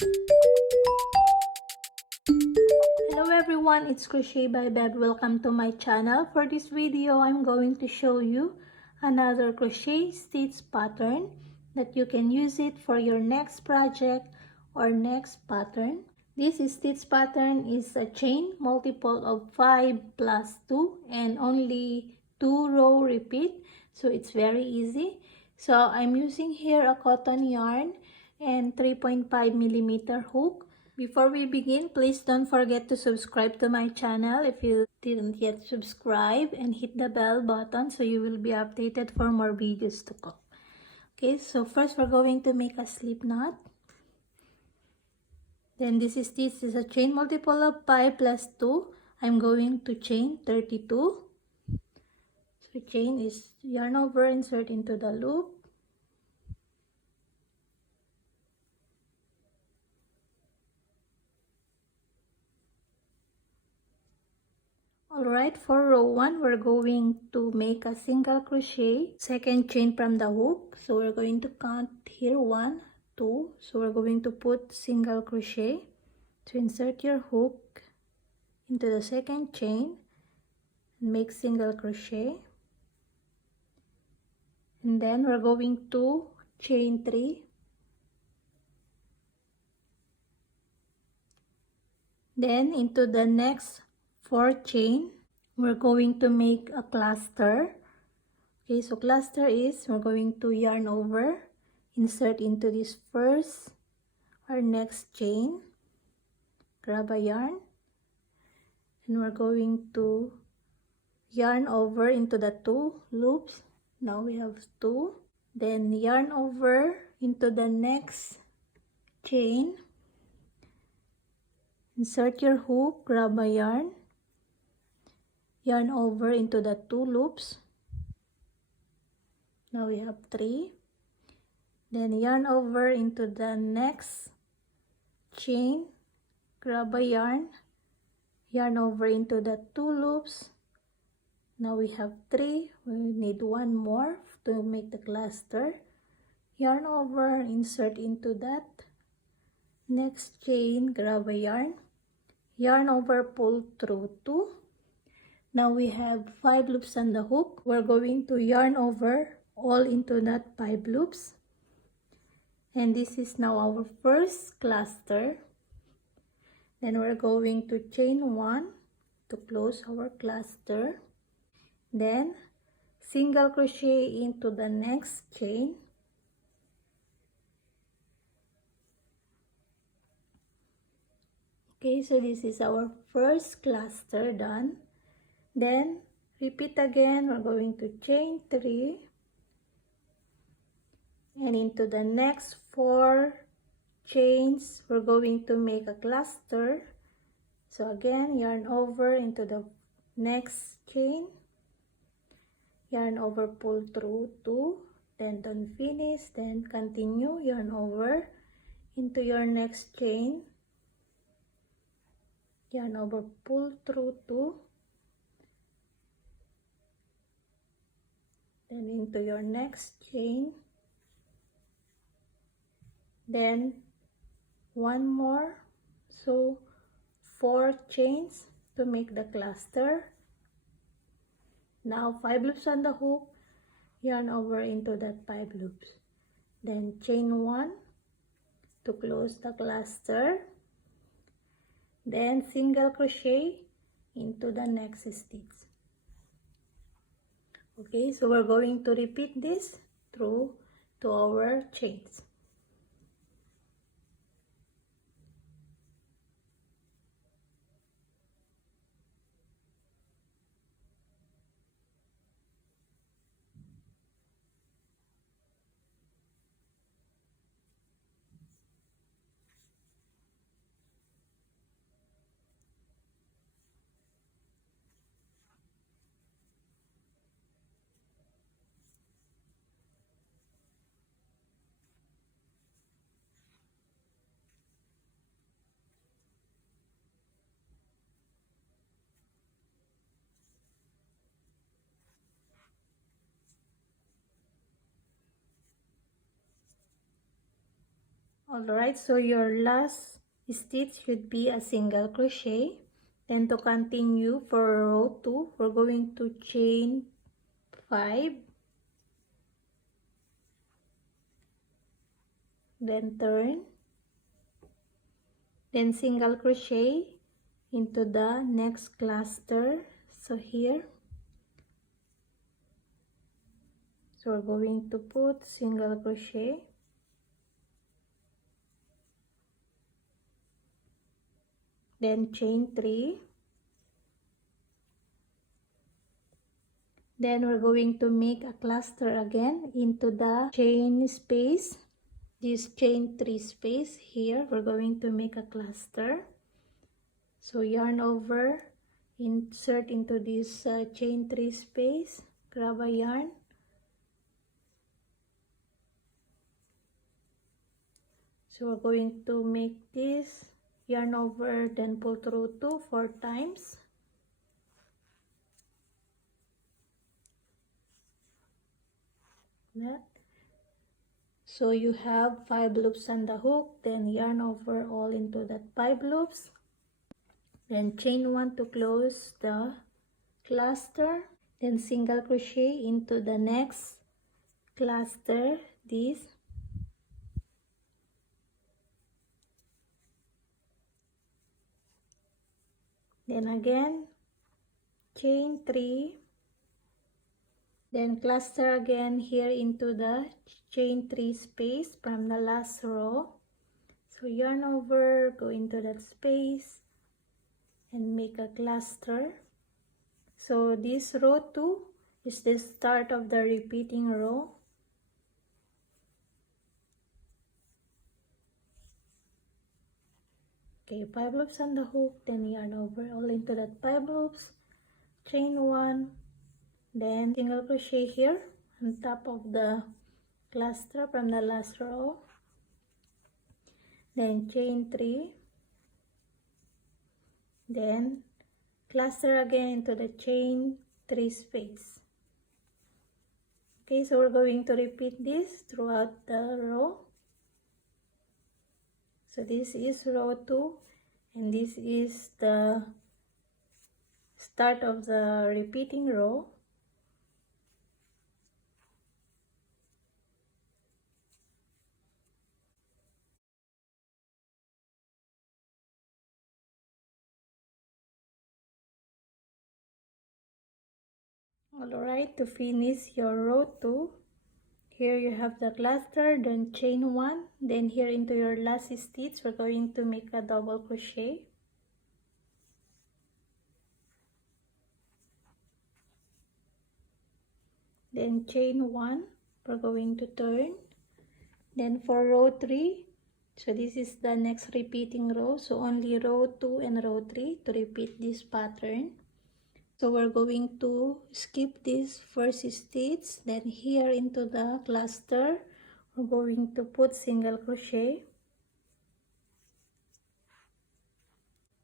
Hello everyone, it's Crochet by Beb. Welcome to my channel. For this video, I'm going to show you another crochet stitch pattern that you can use it for your next project or next pattern. This stitch pattern is a chain multiple of 5 plus 2 and only 2 row repeat, so it's very easy. So I'm using here a cotton yarn and 3.5 millimeter hook. Before we begin, please don't forget to subscribe to my channel if you didn't yet subscribe, and hit the bell button so you will be updated for more videos to come. Okay, so first we're going to make a slip knot. Then this is a chain multiple of 5 plus 2. I'm going to chain 32. So chain is yarn over, insert into the loop. Alright, for row 1, we're going to make a single crochet, second chain from the hook. So we're going to count here 1, 2. So we're going to put single crochet. So insert your hook into the second chain and make single crochet. And then we're going to chain 3. Then into the next 4 chain, we're going to make a cluster. Okay, so cluster is we're going to yarn over, insert into this first or next chain, grab a yarn, and we're going to yarn over into the 2 loops. Now we have 2. Then yarn over into the next chain, insert your hook, grab a yarn, yarn over into the 2 loops. Now we have 3. Then yarn over into the next chain, grab a yarn, yarn over into the 2 loops. Now we have 3. We need 1 more to make the cluster. Yarn over, insert into that next chain, grab a yarn, yarn over, pull through 2. Now we have 5 loops on the hook. We're going to yarn over all into that 5 loops. And this is now our first cluster. Then we're going to chain 1 to close our cluster. Then single crochet into the next chain. Okay, so this is our first cluster done. Then repeat again. We're going to chain 3. And into the next 4 chains, we're going to make a cluster. So again, yarn over into the next chain, yarn over, pull through 2, then don't finish, then continue, yarn over into your next chain, yarn over, pull through 2, then into your next chain, then 1 more. So 4 chains to make the cluster. Now 5 loops on the hook, yarn over into that 5 loops, then chain 1 to close the cluster, then single crochet into the next stitch. Okay, so we're going to repeat this through to our chains. Alright, so your last stitch should be a single crochet. Then to continue for row 2, we're going to chain 5, then turn, then single crochet into the next cluster. So here, so we're going to put single crochet, then chain 3, then we're going to make a cluster again into the chain space. This chain 3 space here, we're going to make a cluster. So yarn over, insert into this chain 3 space, grab a yarn, so we're going to make this, yarn over, then pull through 2 4 times. That. So you have 5 loops on the hook, then yarn over all into that 5 loops, then chain 1 to close the cluster, then single crochet into the next cluster, this, then again chain 3, then cluster again here into the chain 3 space from the last row. So yarn over, go into that space and make a cluster. So this row 2 is the start of the repeating row. Okay, 5 loops on the hook, then yarn over all into that 5 loops, chain 1, then single crochet here on top of the cluster from the last row, then chain 3, then cluster again into the chain 3 space. Okay, so we're going to repeat this throughout the row. So this is row 2 and this is the start of the repeating row. Alright, to finish your row 2, here you have the cluster, then chain 1, then here into your last stitch we're going to make a double crochet. Then chain 1, we're going to turn. Then for row 3, so this is the next repeating row, so only row 2 and row 3 to repeat this pattern. So we're going to skip this first stitch, then here into the cluster we're going to put single crochet,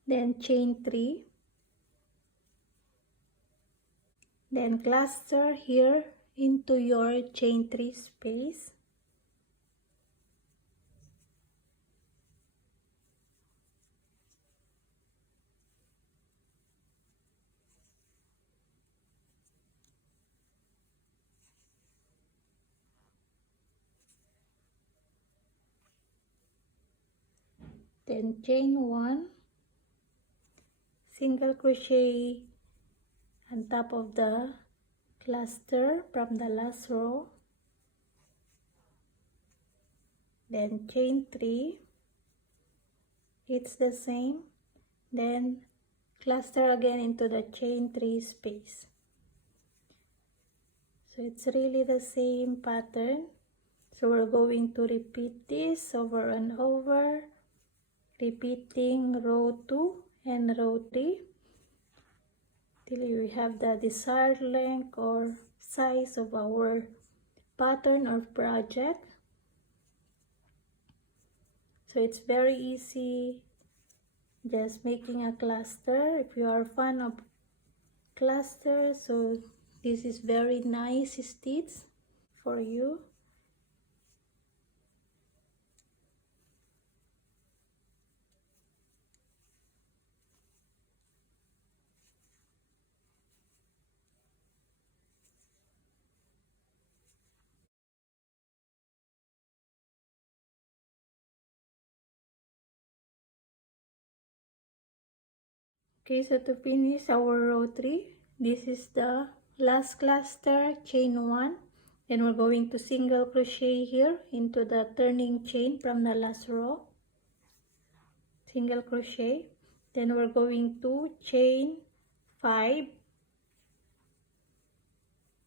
then chain 3, then cluster here into your chain 3 space, then chain 1, single crochet on top of the cluster from the last row, then chain 3, it's the same, then cluster again into the chain 3 space. So it's really the same pattern, so we're going to repeat this over and over, repeating row 2 and row 3 till we have the desired length or size of our pattern or project. So it's very easy, just making a cluster. If you are a fan of clusters, so this is very nice stitch for you. Okay, so to finish our row 3, this is the last cluster, chain 1. Then we're going to single crochet here into the turning chain from the last row. Single crochet. Then we're going to chain 5.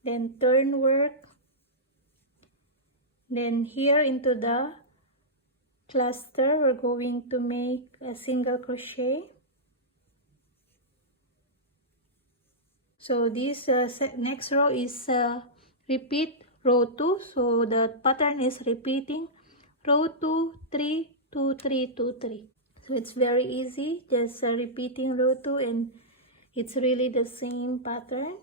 Then turn work. Then here into the cluster, we're going to make a single crochet. So this next row is repeat row 2. So the pattern is repeating row 2, 3, 2, 3, 2, 3. So it's very easy, just repeating row 2, and it's really the same pattern.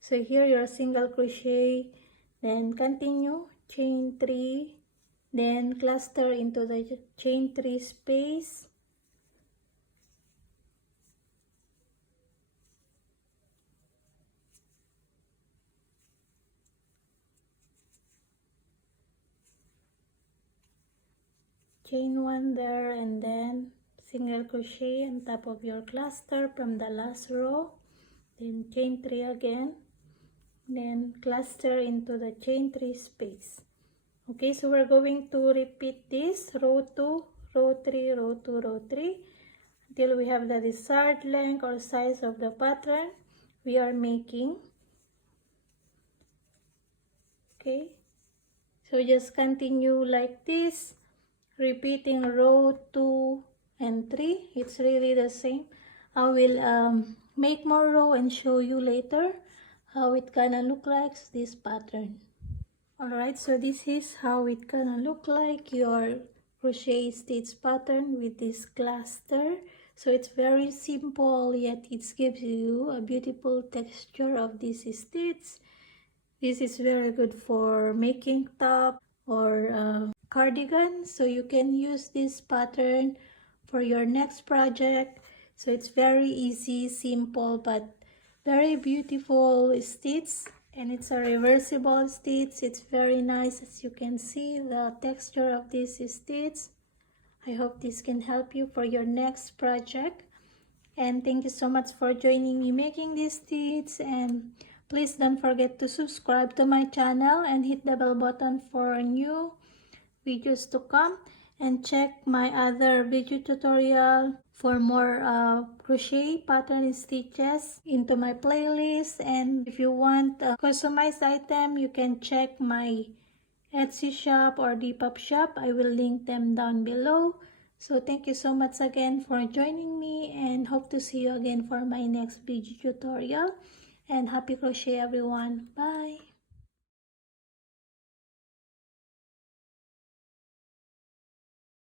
So here you're single crochet, then continue, chain 3, then cluster into the chain 3 space. Chain 1 there, and then single crochet on top of your cluster from the last row, then chain 3 again, then cluster into the chain 3 space. Okay, so we're going to repeat this row 2, row 3, row 2, row 3 until we have the desired length or size of the pattern we are making. Okay, so just continue like this, repeating row 2 and 3. It's really the same. I will make more row and show you later how it gonna look like this pattern. Alright, so this is how it gonna look like, your crochet stitch pattern with this cluster. So it's very simple, yet it gives you a beautiful texture of this stitch. This is very good for making top or cardigan, so you can use this pattern for your next project. So it's very easy, simple, but very beautiful stitch, and it's a reversible stitch. It's very nice. As you can see the texture of this stitch. I hope this can help you for your next project, and thank you so much for joining me making this stitch. And please don't forget to subscribe to my channel and hit the bell button for new videos to come, and check my other video tutorial for more crochet pattern stitches into my playlist. And if you want a customized item, you can check my Etsy shop or Depop shop. I will link them down below. So thank you so much again for joining me, and hope to see you again for my next video tutorial. And happy crochet everyone. Bye.